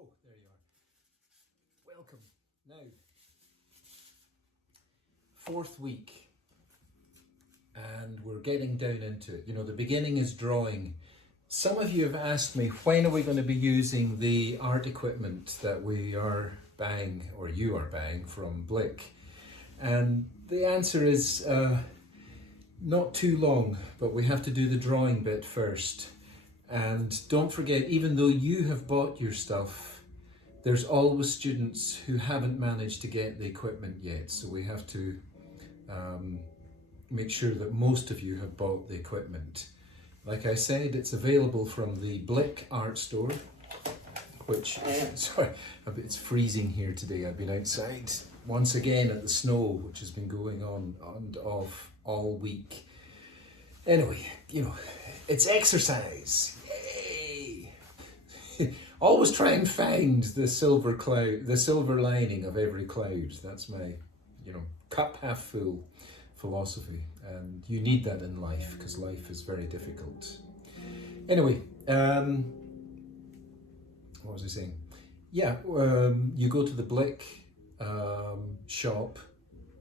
Oh, there you are. Welcome. Now, fourth week, and we're getting down into it. You know, the beginning is drawing. Some of you have asked me, when are we going to be using the art equipment that we are buying, or you are buying from Blick? And the answer is not too long, but we have to do the drawing bit first. And don't forget, even though you have bought your stuff, there's always students who haven't managed to get the equipment yet. So we have to make sure that most of you have bought the equipment. Like I said, it's available from the Blick art store, which, sorry, it's freezing here today. I've been outside once again at the snow, which has been going on and off all week. Anyway, you know, it's exercise. Yay! Always try and find the silver cloud, the silver lining of every cloud. That's my, cup half full philosophy. And you need that in life, because life is very difficult. Anyway, what was I saying? Yeah, you go to the Blick shop,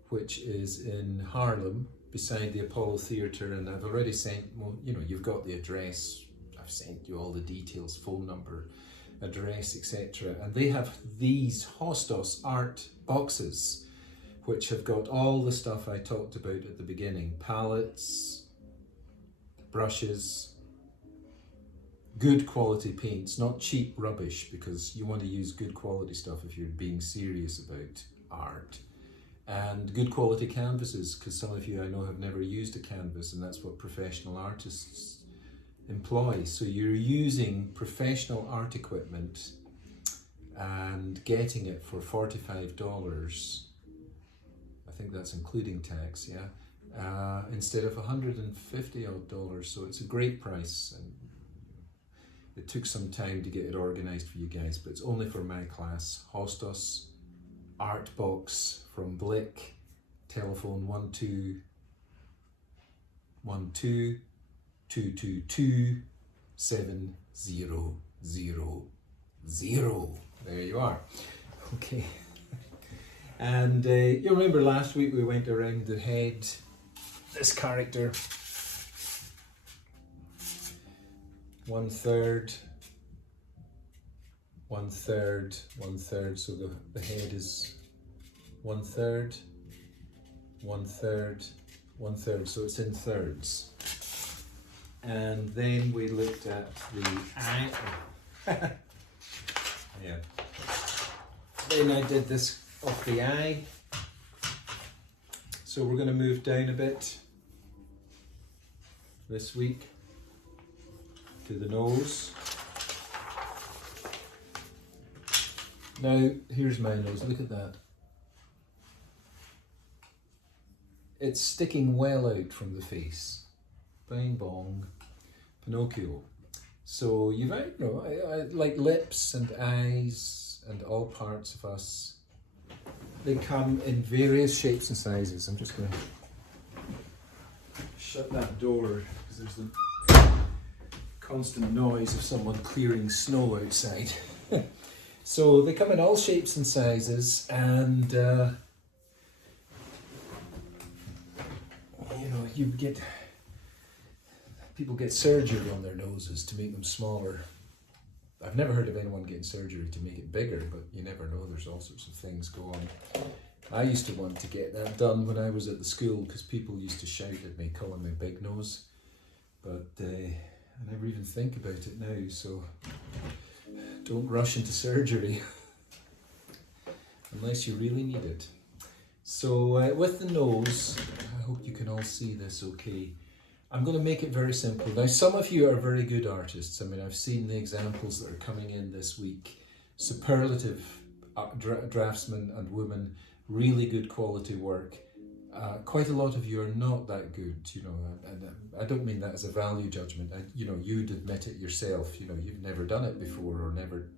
which is in Haarlem, beside the Apollo Theatre, and I've already sent, you've got the address, I've sent you all the details, phone number, address, etc. And they have these HOSTOS Art boxes, which have got all the stuff I talked about at the beginning: palettes, brushes, good quality paints, not cheap rubbish, because you want to use good quality stuff if you're being serious about art. And good quality canvases, because some of you I know have never used a canvas, and that's what professional artists employ. So you're using professional art equipment and getting it for $45. I think that's including tax, yeah, instead of $150 odd. So it's a great price, and it took some time to get it organized for you guys, but it's only for my class. HOSTOS Art Box from Blick, telephone 1212227000. There you are. Okay. And you remember last week we went around the head, this character, 1/3, 1/3, 1/3, so the head is 1/3, 1/3, 1/3, so it's in thirds. And then we looked at the eye. Yeah. Then I did this of the eye. So we're going to move down a bit this week to the nose. Now, here's my nose. Look at that. It's sticking well out from the face. Bang bong. Pinocchio. So you've, I like lips and eyes and all parts of us. They come in various shapes and sizes. I'm just going to shut that door because there's the constant noise of someone clearing snow outside. So they come in all shapes and sizes, and people get surgery on their noses to make them smaller. I've never heard of anyone getting surgery to make it bigger, but you never know, there's all sorts of things go on. I used to want to get that done when I was at the school, because people used to shout at me, calling me big nose, but I never even think about it now, so don't rush into surgery unless you really need it. So with the nose, I hope you can all see this okay. I'm going to make it very simple. Now, some of you are very good artists. I mean, I've seen the examples that are coming in this week. Superlative draftsmen and women, really good quality work. Quite a lot of you are not that good, and I don't mean that as a value judgment. You'd admit it yourself. You've never done it before, or never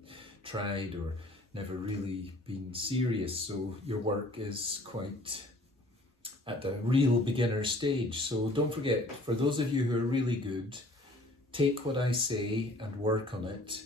tried, or never really been serious. So your work is quite at a real beginner stage. So don't forget, for those of you who are really good, take what I say and work on it.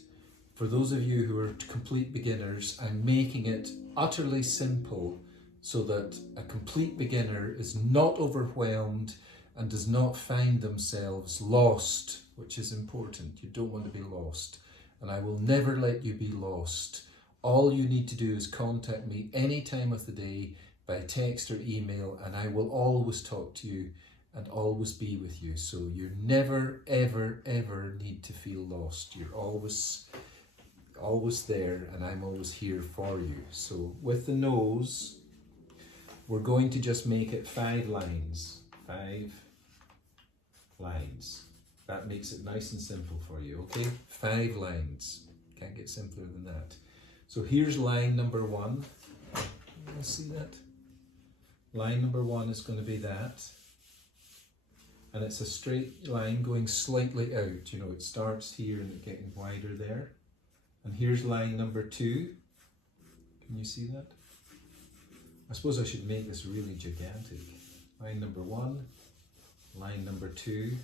For those of you who are complete beginners, I'm making it utterly simple so that a complete beginner is not overwhelmed and does not find themselves lost, which is important. You don't want to be lost. And I will never let you be lost. All you need to do is contact me any time of the day by text or email, and I will always talk to you and always be with you. So you never, ever, ever need to feel lost. You're always there, and I'm always here for you. So with the nose, we're going to just make it 5 lines. 5 lines. That makes it nice and simple for you, okay? 5 lines. Can't get simpler than that. So here's line number 1. You see that? Line number 1 is going to be that. And it's a straight line going slightly out. You know, it starts here and it's getting wider there. And here's line number 2. Can you see that? I suppose I should make this really gigantic. Line number 1, line number 2.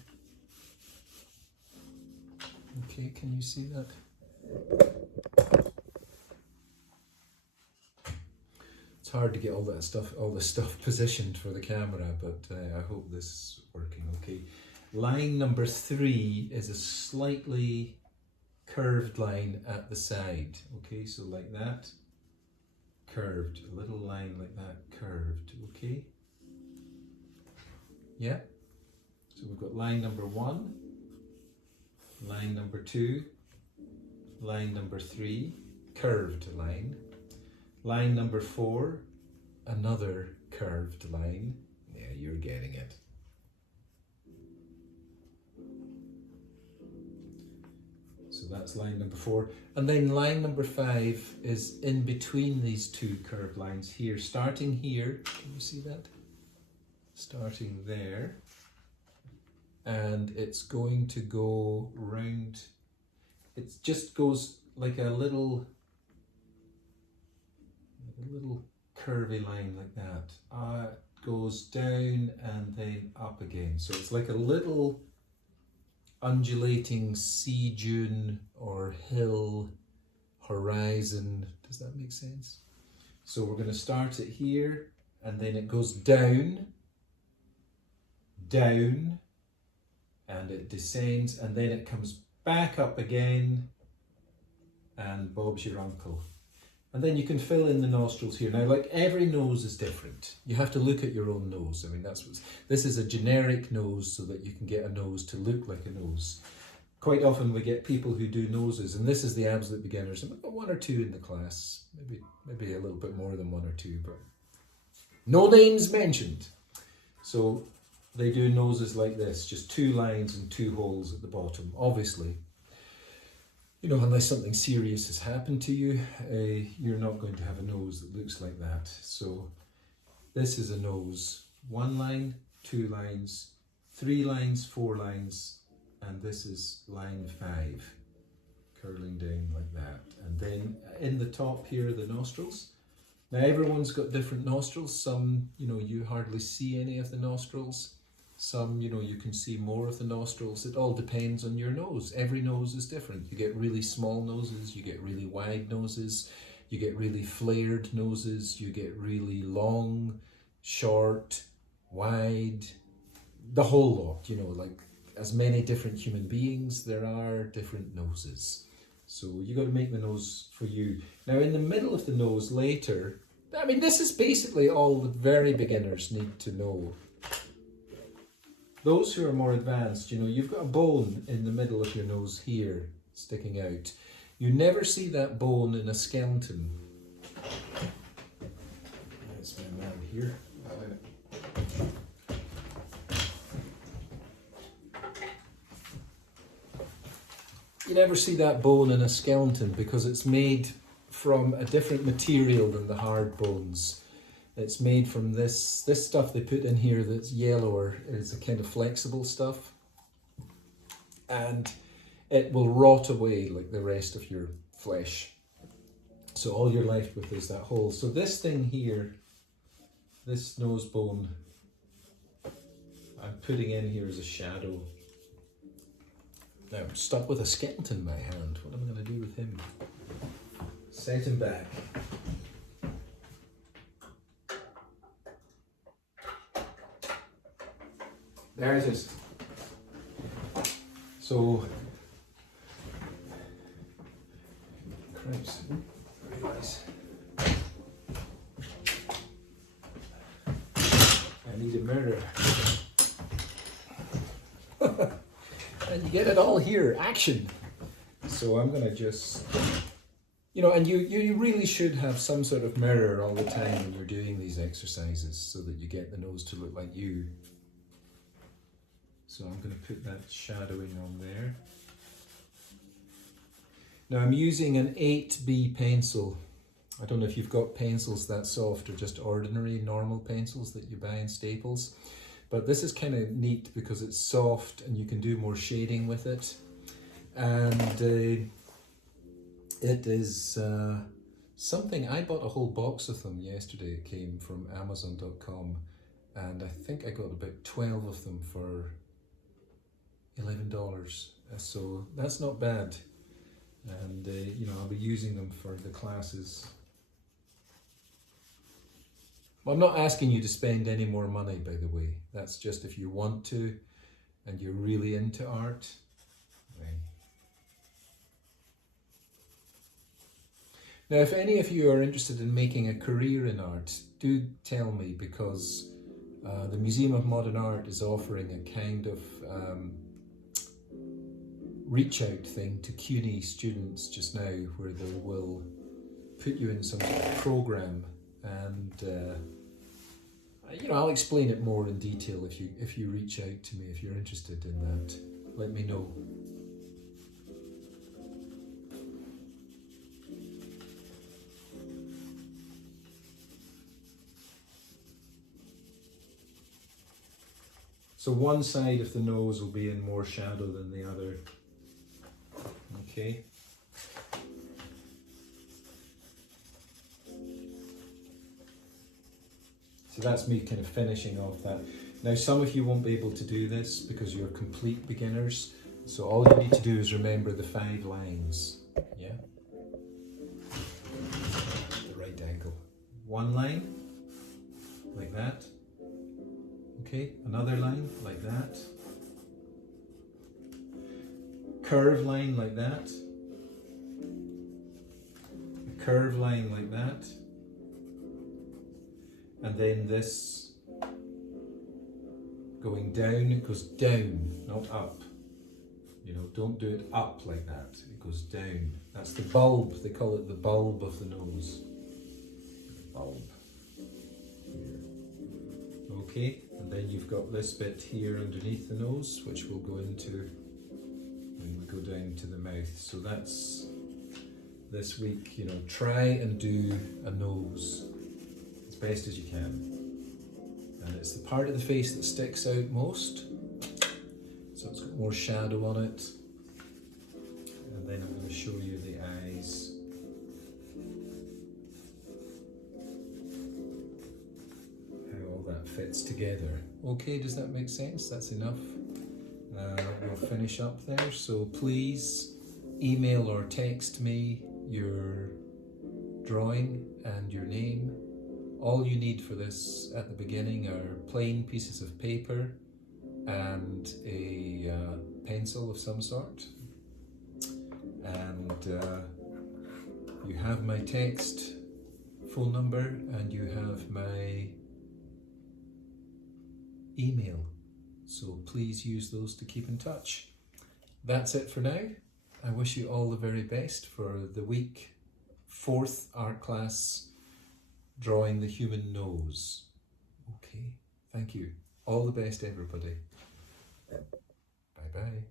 Okay, can you see that? It's hard to get all this stuff positioned for the camera, but I hope this is working okay. Line number 3 is a slightly curved line at the side. Okay, so like that. Curved, a little line like that, curved, okay? Yeah? So we've got line number 1, line number 2, line number 3, curved line. Line number 4, another curved line. Yeah, you're getting it. So that's line number 4. And then line number 5 is in between these 2 curved lines here. Starting here, can you see that? Starting there. And it's going to go round, it just goes like a little curvy line like that. It goes down and then up again. So it's like a little undulating sea dune or hill horizon. Does that make sense? So we're going to start it here, and then it goes down, down, and it descends, and then it comes back up again, and Bob's your uncle. And then you can fill in the nostrils here. Now, like, every nose is different. You have to look at your own nose. I mean, this is a generic nose so that you can get a nose to look like a nose. Quite often we get people who do noses, and this is the absolute beginners. I've got 1 or 2 in the class, maybe a little bit more than 1 or 2, but no names mentioned. So they do noses like this, just 2 lines and 2 holes at the bottom. Obviously, you know, unless something serious has happened to you, you're not going to have a nose that looks like that. So this is a nose. 1 line, 2 lines, 3 lines, 4 lines, and this is line 5, curling down like that. And then in the top here are the nostrils. Now everyone's got different nostrils. Some, you know, you hardly see any of the nostrils. Some, you know, you can see more of the nostrils. It all depends on your nose. Every nose is different. You get really small noses, you get really wide noses, you get really flared noses, you get really long, short, wide, the whole lot, you know, like as many different human beings, there are different noses. So you got to make the nose for you. Now in the middle of the nose later, I mean, this is basically all the very beginners need to know. Those who are more advanced, you know, you've got a bone in the middle of your nose here, sticking out. You never see that bone in a skeleton. There's my man here. You never see that bone in a skeleton because it's made from a different material than the hard bones. It's made from this stuff they put in here that's yellower. It's a kind of flexible stuff, and it will rot away like the rest of your flesh. So all you're left with is that hole. So this thing here, this nose bone, I'm putting in here as a shadow. Now I'm stuck with a skeleton in my hand. What am I going to do with with him. Set him back. There it is. So, cripes, I realise I need a mirror. And you get it all here, action. So I'm gonna just, and you really should have some sort of mirror all the time when you're doing these exercises so that you get the nose to look like you. So I'm going to put that shadowing on there. Now I'm using an 8B pencil. I don't know if you've got pencils that soft or just ordinary normal pencils that you buy in Staples. But this is kind of neat because it's soft and you can do more shading with it. And it is something, I bought a whole box of them yesterday. It came from Amazon.com and I think I got about 12 of them for $11, so that's not bad, and I'll be using them for the classes. Well, I'm not asking you to spend any more money, by the way. That's just if you want to and you're really into art. Right. Now, if any of you are interested in making a career in art, do tell me, because the Museum of Modern Art is offering a kind of reach out thing to CUNY students just now, where they will put you in some sort of program, and I'll explain it more in detail if you reach out to me, if you're interested in that. Let me know. So one side of the nose will be in more shadow than the other. Okay. So that's me kind of finishing off that. Now some of you won't be able to do this because you're complete beginners. So all you need to do is remember the 5 lines. Yeah. The right angle. One line, like that. Okay, another line like that. Curved line like that. A curved line like that. And then this going down, it goes down, not up. Don't do it up like that. It goes down. That's the bulb. They call it the bulb of the nose. Bulb. Here. Okay, and then you've got this bit here underneath the nose, which we'll go into when we go down to the mouth. So that's this week, try and do a nose as best as you can. And it's the part of the face that sticks out most. So it's got more shadow on it. And then I'm going to show you the eyes. That fits together. Okay, does that make sense? That's enough. We'll finish up there. So please email or text me your drawing and your name. All you need for this at the beginning are plain pieces of paper and a pencil of some sort. And you have my text phone number and you have my email, so please use those to keep in touch. That's it for now. I wish you all the very best for the week 4th art class, drawing the human nose. Okay, thank you. All the best, everybody. Bye bye.